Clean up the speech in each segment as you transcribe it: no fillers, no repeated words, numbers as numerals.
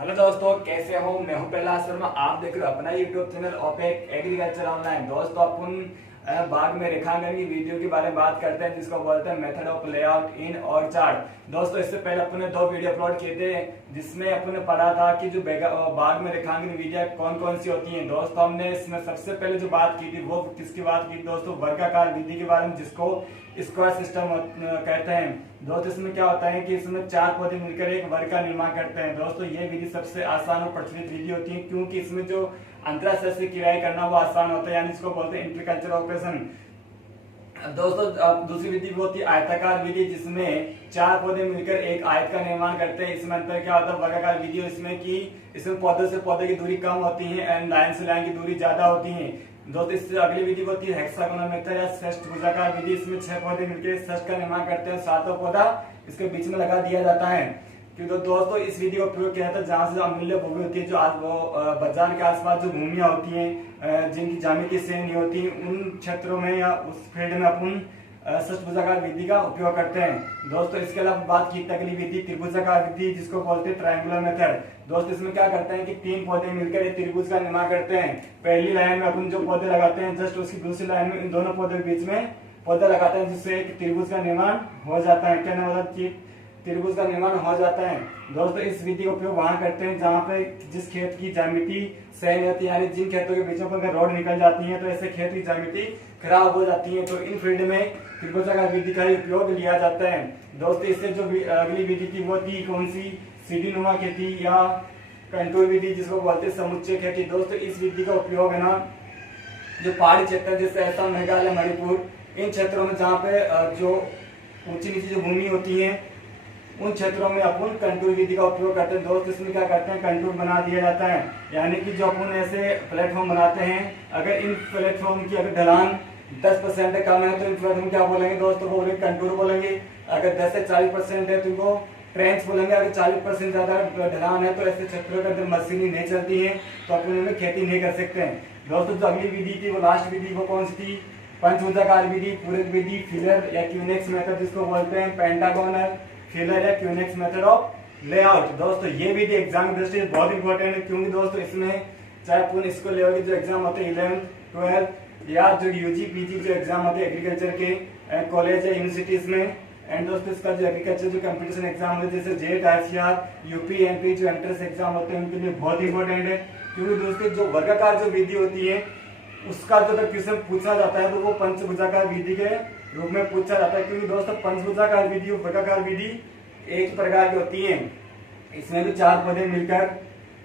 Hello दोस्तों, कैसे हो? मैं हूं प्रहलाद शर्मा। आप देख रहे हो अपना यूट्यूब चैनल ओपेक एग्रीकल्चर ऑनलाइन। दोस्तों, अपन बाग में रेखांकन की वीडियो के बारे में बात करते हैं, जिसको बोलते हैं method of layout in orchard. दोस्तों, इससे पहले अपन ने 2 वीडियो अपलोड किए थे, जिसमें अपन ने पढ़ा था कि जो बाग में रेखांकन विधियां कौन कौन सी होती हैं। दोस्तों, हमने इसमें सबसे पहले जो बात की थी वो किसकी बात की? दोस्तों, वर्गाकार विधि के बारे में, जिसको स्क्वायर सिस्टम कहते हैं। दोस्तों, इसमें क्या होता है कि इसमें 4 पौधे मिलकर एक वर्ग का निर्माण करते हैं। दोस्तों, ये विधि सबसे आसान और प्रचलित विधि होती है, क्योंकि इसमें जो अंतरराष्ट्रीय क्रियाएं करना वो आसान होता है, यानी इसको बोलते हैं इंटरकल्चर ऑपरेशन। दोस्तों, दूसरी विधि भी होती है आयताकार विधि, जिसमें 4 पौधे मिलकर एक आयत का निर्माण करते हैं। इसमें अंतर क्या होता है वर्गाकार विधि इसमें कि इसमें पौधे से पौधे की दूरी कम होती है एंड लाइन से लाइन की दूरी ज्यादा होती है। दोस्तों, इससे अगली विधि होती है हेक्सागोनल मेथड या षष्ठभुजाकार विधि। इसमें 6 पौधे मिलकर षष्ठ का निर्माण करते हैं, 7वां पौधा इसके बीच में लगा दिया जाता है। क्योंकि दोस्तों, इस विधि का प्रयोग किया जाता है जहां से अमूल्य भूमि होती है, जो बाजार के आसपास जो भूमियां होती हैं, जिनकी ज्यामिति सेम नहीं होती, उन क्षेत्रों में या उस फील्ड में अपन षष्ठभुजाकार विधि का उपयोग करते हैं। दोस्तों, इसके अलावा बात की अगली विधि त्रिभुजाकार विधि, जिसको बोलते हैं ट्रायंगुलर मेथड। दोस्तों, इसमें क्या करते हैं कि 3 पौधे मिलकर एक त्रिभुज का निर्माण करते हैं। पहली लाइन में अपन जो पौधे लगाते हैं, जस्ट उसकी दूसरी लाइन में इन दोनों पौधों के बीच में पौधे लगाते हैं, जिससे एक त्रिभुज का निर्माण हो जाता है। क्या मतलब त्रिभुज का निर्माण हो जाता है। दोस्तों, इस विधि का उपयोग वहां करते हैं जहां पे जिस खेत की ज्यामिति सही होती है, यानी जिन खेतों के बीच में अगर रोड निकल जाती है तो ऐसे खेत की ज्यामिति खराब हो जाती है, तो इन फील्ड में त्रिभुजाकार विधि का उपयोग लिया जाता है। दोस्तों, इससे जो अगली विधि थी वो थी कौन सी? सीढ़ी नुमा खेती या कंटूर विधि, जिसको बोलते हैं समुच्चय खेती। दोस्तों, इस विधि का उपयोग है ना जो पहाड़ी क्षेत्र जैसे असम, मेघालय, मणिपुर, इन क्षेत्रों में जहाँ पे जो ऊंची नीची जो भूमि होती है, उन क्षेत्रों में अपन कंटूर विधि का उपयोग करते हैं। दोस्त, इसमें क्या करते हैं कंटूर बना दिया जाता है, यानी कि जो अपन ऐसे प्लेटफॉर्म बनाते हैं, अगर इन प्लेटफॉर्म की अगर ढलान 10% कम है तो इन प्लेटफॉर्म क्या बोलेंगे दोस्तों? वो कंटूर बोलेंगे। अगर 10 से 40% है तो इनको ट्रेंच बोलेंगे। अगर 40% ज्यादा ढलान है तो ऐसे क्षेत्रों के अंदर मशीनें नहीं चलती है, तो अपन उनमें खेती नहीं कर सकते हैं। दोस्तों, जो अगली विधि थी वो लास्ट विधि वो कौन सी थी? पंचभुजाकार विधि, पूरक विधि, फिलर या क्यूनेक्स मेथड, जिसको बोलते हैं पेंटागोनल फिलर या क्यूनेक्स मेथड ऑफ लेआउट। दोस्तों, ये भी एग्जाम की दृष्टि से बहुत इंपॉर्टेंट है, क्योंकि दोस्तों इसमें चाहे अपन स्कूल लेवल के जो एग्जाम होते हैं 11th 12th या जो यूजी पीजी जो एग्जाम होते हैं एग्रीकल्चर के कॉलेज या यूनिवर्सिटीज में, एंड दोस्तों इसका जो एग्रीकल्चर जो कंपटीशन एग्जाम होते हैं जैसे जेट, आईसीआर, यूपी, एमपी जो एंट्रेंस एग्जाम होते हैं, उनके लिए बहुत इंपॉर्टेंट है। क्योंकि दोस्तों, जो वर्गाकार जो विधि होती है उसका जो क्वेश्चन पूछा जाता है तो वो पंचभुजाकार विधि के रूप में पूछा जाता है। क्योंकि दोस्तों, पंचभुजाकार विधि और वर्गाकार विधि एक प्रकार की होती है। इसमें भी 4 पौधे मिलकर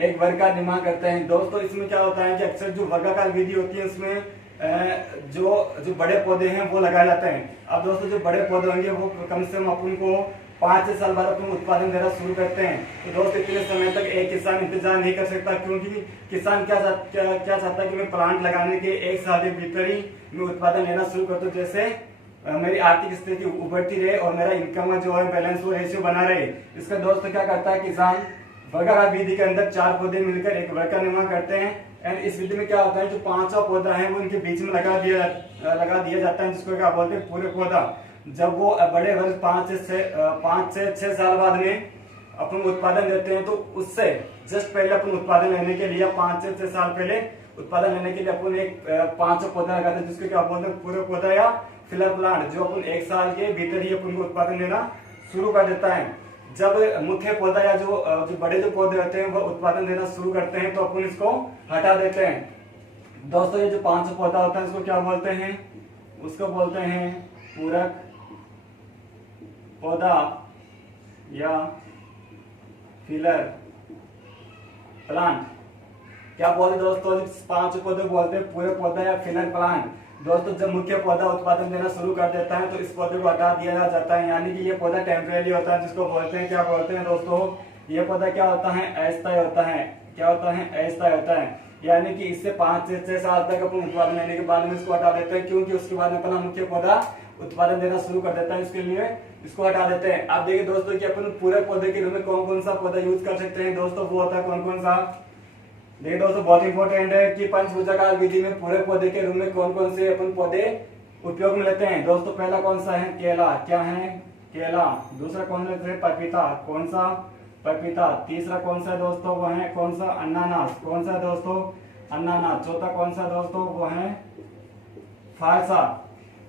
एक वर्ग का निर्माण करते हैं। दोस्तों, इसमें क्या होता है कि अक्सर जो वर्गाकार विधि होती है उसमें जो बड़े पौधे हैं वो लगाए जाते हैं। अब दोस्तों, जो बड़े पौधे होंगे वो कम से कम अपन को 5 से साल बाद अपन उत्पादन देना शुरू करते हैं। तो दोस्तों, इतने समय तक एक किसान इंतजार नहीं कर सकता, क्योंकि किसान क्या चाहता है कि मैं प्लांट लगाने के 1 साल के भीतर ही मैं उत्पादन लेना शुरू करता हूँ, जैसे मेरी आर्थिक स्थिति उभरती रहे और मेरा इनकम जो है बैलेंस वो रेशियो बना रहे। इसका दोस्त क्या करता है किसान वर्गाकार विधि के अंदर 4 पौधे मिलकर एक वर्ग का निर्माण करते हैं। एंड इस विधि में क्या होता है जो 5वां पौधा है वो इनके बीच में लगा दिया जाता है, जिसको क्या बोलते हैं पूरक पौधा। जब वो बड़े वर्ष 5 से 6 साल बाद में अपन उत्पादन देते हैं, तो उससे जस्ट पहले अपन उत्पादन लेने के लिए 5 से 6 साल पहले उत्पादन लेने के लिए अपन एक 5वां पौधा लगाते हैं, जिसको क्या बोलते हैं पूरक पौधा या फिलर प्लांट, जो अपन 1 साल के भीतर ही अपन को उत्पादन लेना शुरू कर देता है। जब मुख्य पौधा या जो बड़े जो पौधे होते हैं वो उत्पादन देना शुरू करते हैं तो अपन इसको हटा देते हैं। दोस्तों, ये जो 5वां पौधा होता है इसको क्या बोलते हैं? उसको बोलते हैं पूरक पौधा या फिलर प्लांट। क्या बोलते दोस्तों? 5 पौधे बोलते हैं पूरक पौधा या फिलर प्लांट। दोस्तों, जब मुख्य पौधा उत्पादन देना शुरू कर देता है तो इस पौधे को हटा दिया जाता है, यानी कि ये पौधा टेम्परेरी होता है, जिसको बोलते हैं क्या बोलते हैं दोस्तों? ये पौधा क्या होता है? अस्थायी होता है। क्या होता है? अस्थायी होता है, यानी कि इससे 5 से 6 साल तक अपन उत्पादन लेने के बाद में इसको हटा देते हैं, क्योंकि उसके बाद अपना मुख्य पौधा उत्पादन देना शुरू कर देता है, इसके लिए इसको हटा देते हैं। आप देखिए दोस्तों कि अपन पूरक पौधे के रूप में कौन कौन सा पौधा यूज कर सकते हैं दोस्तों, वो होता है कौन कौन सा? देखिए दोस्तों, बहुत इंपॉर्टेंट है कि पंचभुजाकार विधि में पूरक पौधे के रूप में कौन कौन से अपन पौधे उपयोग में लेते हैं। दोस्तों, पहला कौन सा है? केला। क्या है? केला। दूसरा कौन लेते हैं? पपीता। कौन सा? पपीता। तीसरा कौन सा है दोस्तों, वो है कौन सा, अनानास। कौन सा है दोस्तों, अनानास। चौथा कौन सा दोस्तों, वो है फारसा।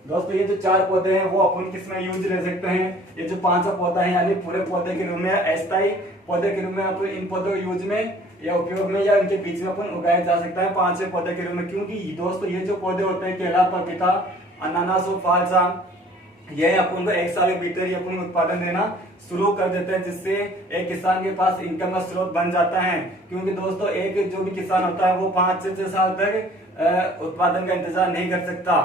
दोस्तों ये जो 4 पौधे हैं वो अपन किस में यूज ले सकते हैं, ये जो 5वां पौधा है यानी पूरे पौधे के रूप में, अस्थायी पौधे के रूप में अपन इन पौधों यूज में या उपयोग में या इनके बीच में अपन उगाया जा सकता है 5वें पौधे के रूप में। क्योंकि दोस्तों ये जो पौधे होते हैं केला, पपीता, अनानास और फालसा, ये अपन को 1 साल के भीतर ही अपन उत्पादन देना शुरू कर देते हैं, जिससे एक किसान के पास इनकम का स्रोत बन जाता है। क्योंकि दोस्तों एक जो भी किसान होता है वो 5 से 6 साल तक उत्पादन का इंतजार नहीं कर सकता।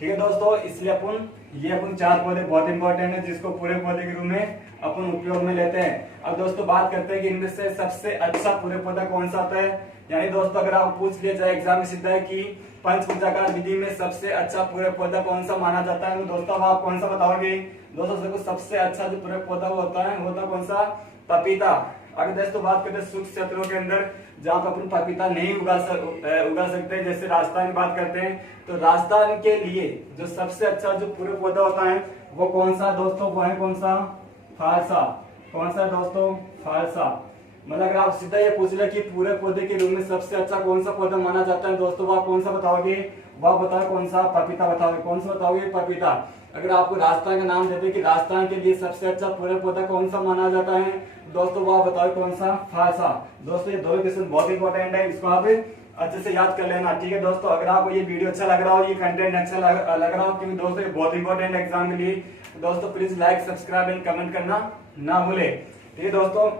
ठीक है दोस्तों, इसलिए अपन 4 पौधे बहुत इंपॉर्टेंट है जिसको पूरे पौधे के रूप में अपन उपयोग में लेते हैं। अब दोस्तों बात करते हैं कि इनमें से सबसे अच्छा पूरे पौधा कौन सा होता है। यानी दोस्तों अगर आप पूछ लिया जाए एग्जाम में सीधा है कि पंचभुजाकार विधि में सबसे अच्छा पूरे पौधा कौन सा माना जाता है, तो दोस्तों आप कौन सा बताओगे। दोस्तों देखो सबसे अच्छा जो पूरे पौधा होता है वो होता कौन सा, पपीता। अगर दोस्तों बात करते हैं शुष्क क्षेत्रों के अंदर जहाँ पर अपन पपीता नहीं उगा सकते, जैसे राजस्थान की बात करते हैं, तो राजस्थान के लिए जो सबसे अच्छा जो पूरे पौधा होता है वो कौन सा दोस्तों, वो है कौन सा, फारसा। कौन सा दोस्तों, फारसा। मतलब अगर आप सीधा ये पूछ ले कि पूरे पौधे के रूप में सबसे अच्छा कौन सा पौधा माना जाता है दोस्तों, वो आप कौन सा बताओगे, वह बताओ कौन सा, पपीता बताओगे। कौन सा बताओगे, पपीता। अगर आपको राजस्थान का नाम देते कि राजस्थान के लिए सबसे अच्छा पूरे पौधा कौन सा माना जाता है दोस्तों, वह बताओ कौन सा, फारसा। दोस्तों ये दोनों क्वेश्चन बहुत इंपॉर्टेंट है, इसको आप अच्छे से याद कर लेना। ठीक है दोस्तों, अगर आपको ये वीडियो अच्छा लग रहा हो, ये कंटेंट अच्छा लग रहा हो, क्योंकि दोस्तों ये बहुत इंपॉर्टेंट है एग्जाम के लिए, दोस्तों please like, subscribe and comment करना ना भूले। ठीक है दोस्तों,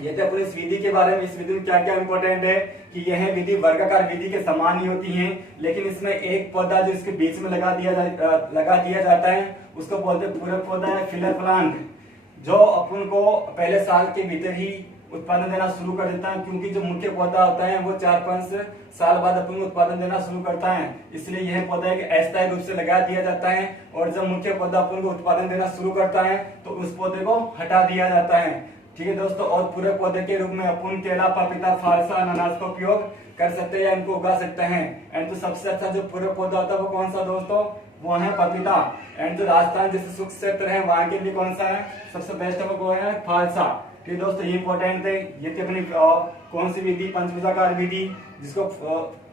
ये थे पूरी इस विधि के बारे में। इस विधि में क्या क्या इंपॉर्टेंट है कि यह विधि वर्गाकार विधि के समान ही होती है, लेकिन इसमें एक पौधा जो इसके बीच में लगा दिया जाता है उसको बोलते हैं पूरक पौधा है, फिलर प्लांट, जो अपन को पहले साल के भीतर ही उत्पादन देना शुरू कर देता है। क्योंकि जो मुख्य पौधा होता है वो 4-5 साल बाद अपन को उत्पादन देना शुरू करता है, इसलिए यह पौधा एक अस्थायी रूप से लगा दिया जाता है। और जब मुख्य पौधा अपन को उत्पादन देना शुरू करता है तो उस पौधे को हटा दिया जाता है। ठीक है दोस्तों, और पूरे पौधे के रूप में अपन केला, पपीता, फारसा, अनानास का उपयोग कर सकते हैं या इनको उगा सकते हैं। एंड तो सबसे अच्छा जो पूरे पौधा होता है वो कौन सा दोस्तों, वो है पपीता। एंड जो राजस्थान जैसे शुष्क क्षेत्र है वहां के लिए कौन सा है, सबसे बेस्ट है वो है फारसा। ठीक है दोस्तों, ये इंपॉर्टेंट थे। ये थी अपनी कौन सी विधि, पंचभुजाकार विधि, जिसको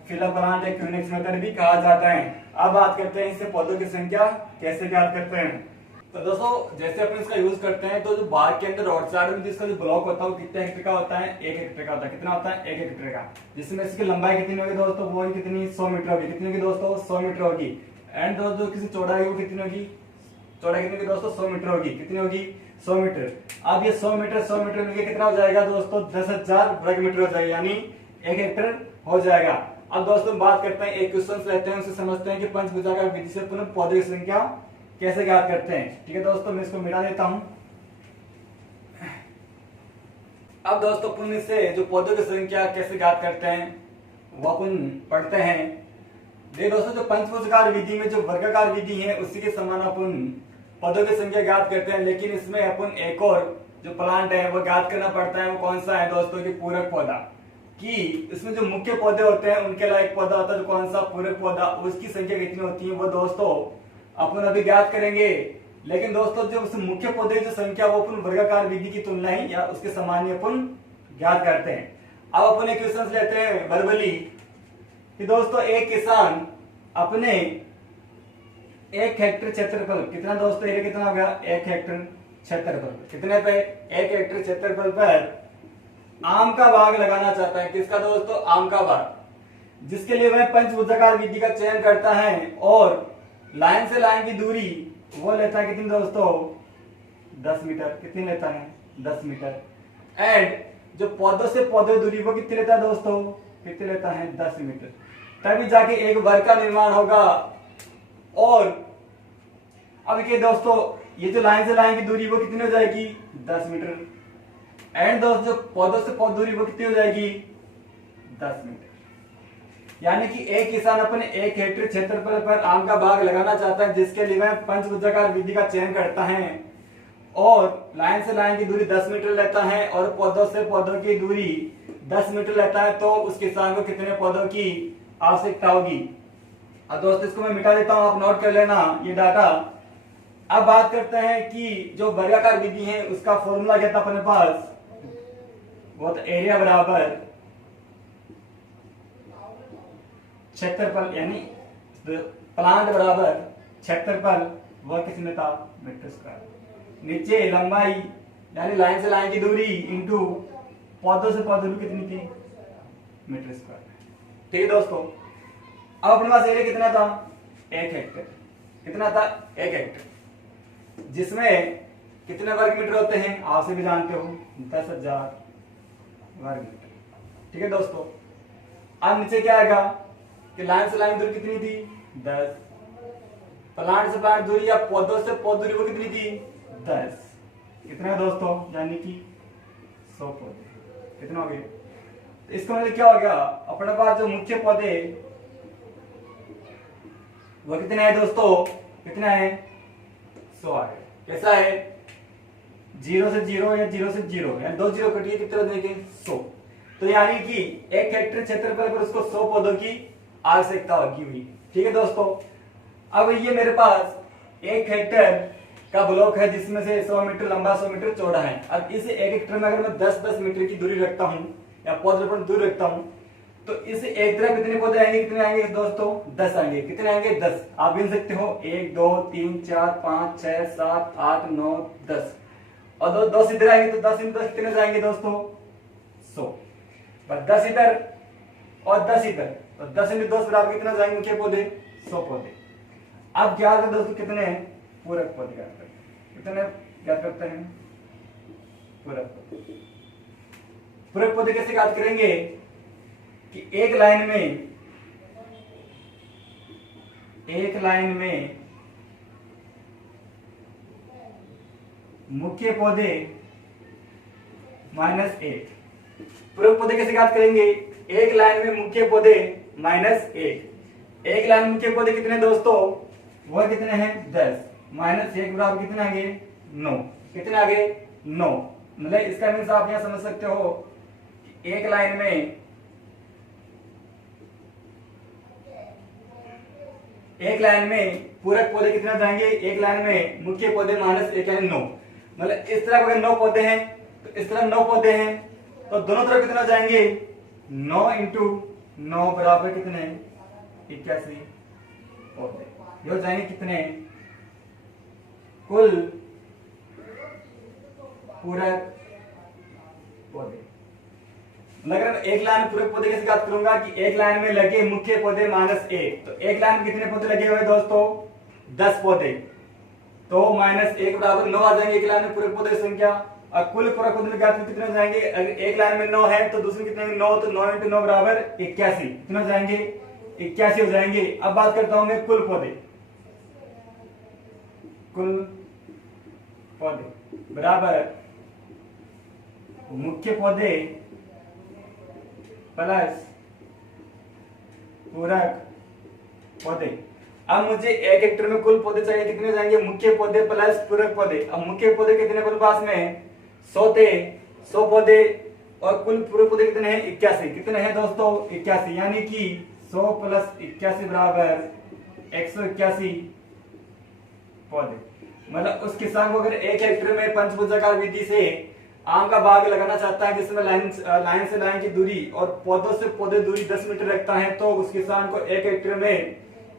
फिलर प्लांट या क्यूनिक्स मेथड भी कहा जाता है। अब बात करते हैं इससे पौधों की संख्या कैसे ज्ञात करते हैं। तो दोस्तों जैसे अपन इसका यूज करते हैं तो जो बाग के अंदर रोड साइड में जिसका जो ब्लॉक होता है वो कितने हेक्टेयर का होता है, 1 हेक्टेयर का होता है। कितना होता है, 1 हेक्टेयर का। जिसमें इसकी लंबाई कितनी होगी दोस्तों, वो कितनी 100 मीटर होगी। कितनी होगी दोस्तों, 100 मीटर होगी। एंड दोस्तों किसी चौड़ाई वो कितनी होगी, चौड़ाई कितनी होगी दोस्तों, 100 मीटर होगी। कितनी होगी, 100 मीटर। अब ये 100 मीटर मिलकर कितना हो जाएगा दोस्तों, 10,000 वर्ग मीटर हो जाएगा, यानी 1 हेक्टेयर हो जाएगा। अब दोस्तों बात करते हैं, एक क्वेश्चन लेते हैं, उससे समझते हैं कि पंचभुजाकार विधि से पुनः पौधे की संख्या कैसे ज्ञात करते हैं। ठीक है दोस्तों, मैं इसको मिटा देता हूं। अब दोस्तों पुण्य से जो पौधों की संख्या कैसे ज्ञात करते हैं वो अपन पढ़ते हैं। देखिए दोस्तों, जो पंचभुजाकार विधि में जो वर्गाकार विधि है उसी के समान अपन पौधों की संख्या ज्ञात करते हैं, लेकिन इसमें अपन एक और जो प्लांट है वो ज्ञात करना पड़ता है। वो कौन सा है दोस्तों, की पूरक पौधा। कि इसमें जो मुख्य पौधे होते हैं उनके अलावा एक पौधा होता है, जो कौन सा, पूरक पौधा, उसकी संख्या कितनी होती है वो दोस्तों अपन अभी ज्ञात करेंगे। लेकिन दोस्तों जो उस मुख्य पौधे की संख्या वो अपन वर्गाकार विधि की तुलना ही या उसके समान ही अपन ज्ञात करते हैं। अब अपन एक क्वेश्चन लेते हैं वर्बली कि दोस्तों एक किसान अपने 1 हेक्टेयर क्षेत्रफल, कितना दोस्तों एरिया कितना हो गया, 1 हेक्टेयर क्षेत्रफल, कितने पे, 1 हेक्टेयर क्षेत्रफल पर आम का बाग लगाना चाहता है। किसका दोस्तों, आम का बाग, जिसके लिए वह पंचभुजाकार विधि का चयन करता है और लाइन से लाइन की दूरी वो लेता है कितनी दोस्तों, 10 मीटर। कितनी लेता है, 10 मीटर। एंड जो पौधों से पौधे दूरी वो कितनी लेता है दोस्तों, कितनी लेता है, 10 मीटर। तभी जाके एक वर्ग का निर्माण होगा। और अब ये दोस्तों ये जो लाइन से लाइन की दूरी वो कितनी हो जाएगी, 10 मीटर। एंड दोस्तों जो पौधों से पौध दूरी वो कितनी हो जाएगी, 10 मीटर। यानी कि एक किसान अपने 1 हेक्टेयर क्षेत्रफल पर आम का बाग लगाना चाहता है, जिसके लिए वह पंचभुजाकार विधि का चयन करता है और लाइन से लाइन की दूरी 10 मीटर लेता है और पौधों से पौधों की दूरी 10 मीटर लेता है, तो उस किसान को कितने पौधों की आवश्यकता होगी। अब दोस्तों इसको मैं मिटा देता हूं, आप नोट कर लेना ये डाटा। अब बात करते हैं कि जो वर्गाकार विधि है उसका फॉर्मूला क्या था अपने पास, वो तो एरिया बराबर क्षेत्रफल, यानी प्लांट बराबर क्षेत्रफल, वह कितने था, मीटर स्क्वायर। नीचे लंबाई यानी लाइन से लाइन की दूरी इंटू पौधों से पौधों की कितनी थी, मीटर स्क्वायर। ठीक है दोस्तों, अब अपने पास एरिया कितना था, 1 हेक्टेयर। कितना था, 1 हेक्टेयर, जिसमें कितने वर्ग मीटर होते हैं आप सभी जानते हो, 10,000 वर्ग मीटर। ठीक है दोस्तों, अब नीचे क्या आएगा कि लाइन से लाइन दूरी कितनी थी, 10। प्लांट से प्लांट दूरी या पौधों से पौध दूरी वो कितनी थी, 10। कितना है दोस्तों, यानी कि 100 पौधे। कितना हो गए, तो इसका मतलब क्या हो गया, अपने पास जो मुख्य पौधे वो कितने हैं दोस्तों, कितना है, 100 आ गए। कैसा है, 0 से 0 या 0 से 0, यानी 2 0 कटिए कितने देंगे, 100। तो यानी कि 1 हेक्टेयर क्षेत्रफल पर उसको 100 पौधों की आवश्यकता होगी हुई। ठीक है दोस्तों, अब ये मेरे पास 1 हेक्टेयर का ब्लॉक है जिसमें से 100 मीटर लंबा 100 मीटर चौड़ा है। अब इस 1 हेक्टेयर में अगर मैं 10-10 मीटर की दूरी रखता हूं या पौधरोपण दूरी रखता हूं, तो इस एक तरफ कितने पौधे आएंगे, कितने आएंगे दोस्तों, 10 आएंगे। कितने आएंगे, 10। आप गिन सकते हो, 1 2 3 4 5 6 7 8 9 10, और 10 इधर आएंगे तो 10 into 10 कितने जाएंगे दोस्तों, 100। बस 10 इधर और 10 इधर, तो 10 into 10 बराबर कितना जाएंगे मुख्य पौधे, 100 पौधे। अब ज्ञात करें दोस्तों कितने पूरक पौधे ज्ञात करते हैं, कितने ज्ञात करते हैं, पूरक पौधे। पूरक पौधे कैसे ज्ञात करेंगे कि एक लाइन में मुख्य पौधे -1। पूरक पौधे कैसे ज्ञात करेंगे, एक लाइन में मुख्य पौधे -1। एक लाइन में मुख्य पौधे कितने दोस्तों, वह कितने हैं, 10। -1 बराबर कितने आगे, 9। कितने आगे, 9। मतलब इसका मीन्स आप यहां समझ सकते हो कि एक लाइन में पूरक पौधे कितना जाएंगे, एक लाइन में मुख्य पौधे -1 यानी 9। मतलब इस तरफ अगर 9 पौधे हैं तो इस तरफ 9 पौधे हैं, तो दोनों तरफ कितना जाएंगे, 9 into 9 बराबर कितने, 81 पौधे। ये हो जाएंगे कितने, कुल पूरक पौधे। अगर एक लाइन में पूरक पौधे कैसे बात करूंगा कि एक लाइन में लगे मुख्य पौधे -1, तो एक लाइन में कितने पौधे लगे हुए दोस्तों, 10 पौधे, तो -1 बराबर 9 आ जाएंगे एक लाइन में पूरक पौधे की संख्या। और कुल पूरक पौधे में ज्ञात कितने हो जाएंगे, अगर एक लाइन में 9 है तो दूसरी कितने में 9, तो 9 into 9 बराबर 81। कितना जाएंगे, 81 हो जाएंगे। अब बात करता हूं मैं कुल पौधे, कुल पौधे बराबर मुख्य पौधे प्लस पूरक पौधे। अब मुझे 1 हेक्टेयर में कुल पौधे चाहिए, कितने जाएंगे, मुख्य पौधे प्लस पूरक पौधे। अब मुख्य पौधे कितने कुल पास में 100 थे, 100 पौधे, और कुल पूरक पौधे कितने हैं, 81। कितने हैं दोस्तों, 81, यानी कि 100 + 81 बराबर 181 पौधे। मतलब उस किसान को अगर 1 हेक्टेयर में पंचभुजाकार विधि से आम का बाग लगाना चाहता है जिसमें लाइन से लाइन की दूरी और पौधों से पौधे दूरी 10 मीटर रखता है, तो उस किसान को 1 हेक्टेयर में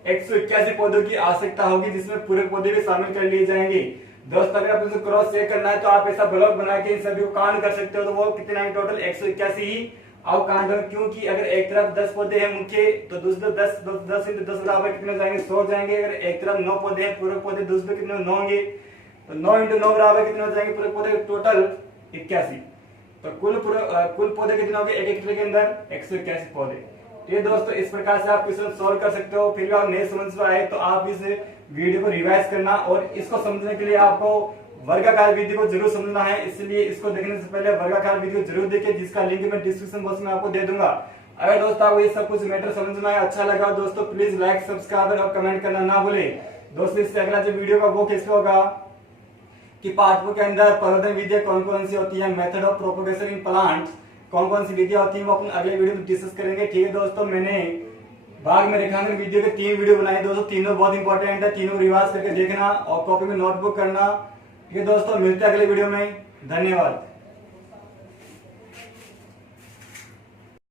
181 पौधों की आवश्यकता होगी, जिसमें पूरक पौधे भी शामिल कर लिए जाएंगे। दोस्त अगर आप इसे क्रॉस चेक करना है तो आप ऐसा ब्लॉक बना के इन सभी को काउंट कर सकते हो, तो वो कितना है टोटल 181 ही अब काउंट हो, क्योंकि अगर एक तरफ 10 पौधे हैं मुख्य, तो दूसरे 10 into 10 बराबर कितने जाएंगे, 100 जाएंगे। अगर एक तरफ 9 पौधे हैं पूरक पौधे, दूसरे कितने 9 होंगे, तो 9 into 9 बराबर कितने हो जाएंगे पूरक पौधे, टोटल 81। तो कुल पौधे कितने हो गए एक हेक्टेयर के अंदर, 181 पौधे। ये दोस्तों इस प्रकार से आप क्वेश्चन सॉल्व कर सकते हो। फिर भी आप नहीं समझ में आए तो आप इस वीडियो को रिवाइज करना, और इसको समझने के लिए आपको वर्गाकार विधि को जरूर समझना है, इसलिए इसको देखने से पहले वर्गाकार विधि को जरूर देखिए, जिसका लिंक मैं डिस्क्रिप्शन बॉक्स में आपको दे दूंगा। अगर दोस्तों आपको ये सब कुछ मैटर समझ में आया, अच्छा लगा दोस्तों, प्लीज लाइक, सब्सक्राइब और कमेंट करना ना भूले। दोस्तों इससे अगला जो वीडियो का वो कैसे होगा कि पार्ट 2 के अंदर प्रवर्धन विधियां कौन कौन सी होती है, method of propagation in plants कौन कौन सी विधियां होती है, वो अपन अगले वीडियो में डिस्कस करेंगे। ठीक है दोस्तों, मैंने भाग में रेखांकन वीडियो के 3 वीडियो बनाए दोस्तों, तीनों बहुत इंपॉर्टेंट है, तीनों रिवाइज करके देखना और कॉपी में नोटबुक करना। ठीक है दोस्तों, मिलते हैं अगले वीडियो में, धन्यवाद।